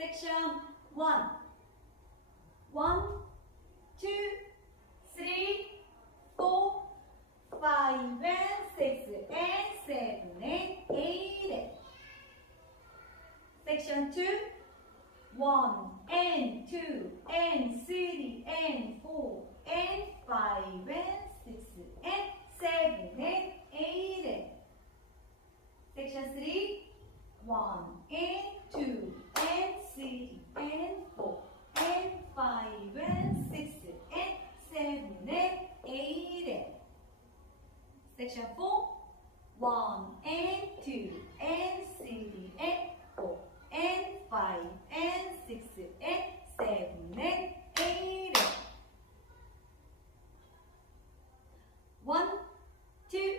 Section 1. 1, 2, 3, 4, 5 and 6 and 7 and 8. Section 2. 1 and 2 and 3 and 4 and 5 and 6 and 7 and 8. Section 3. 1 and 2 and 3 and 4 and 5 and 6 and 7 and 8. Section 4. 1 and 2 and 3 and 4 and 5 and 6 and 7 and 8. 1, 2,